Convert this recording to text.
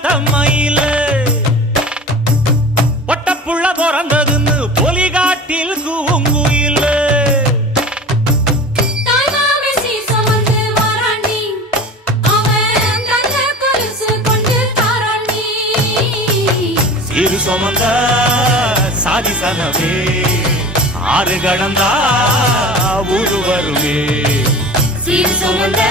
வளர்த்த மயில ஒட்டப்புள்ள பிறந்ததுன்னு பொலிகாட்டில் கூங்குயில இரு சுமந்த சாதி சனவே ஆறு கடந்தா ஊரு வருவே சீர் சுமந்த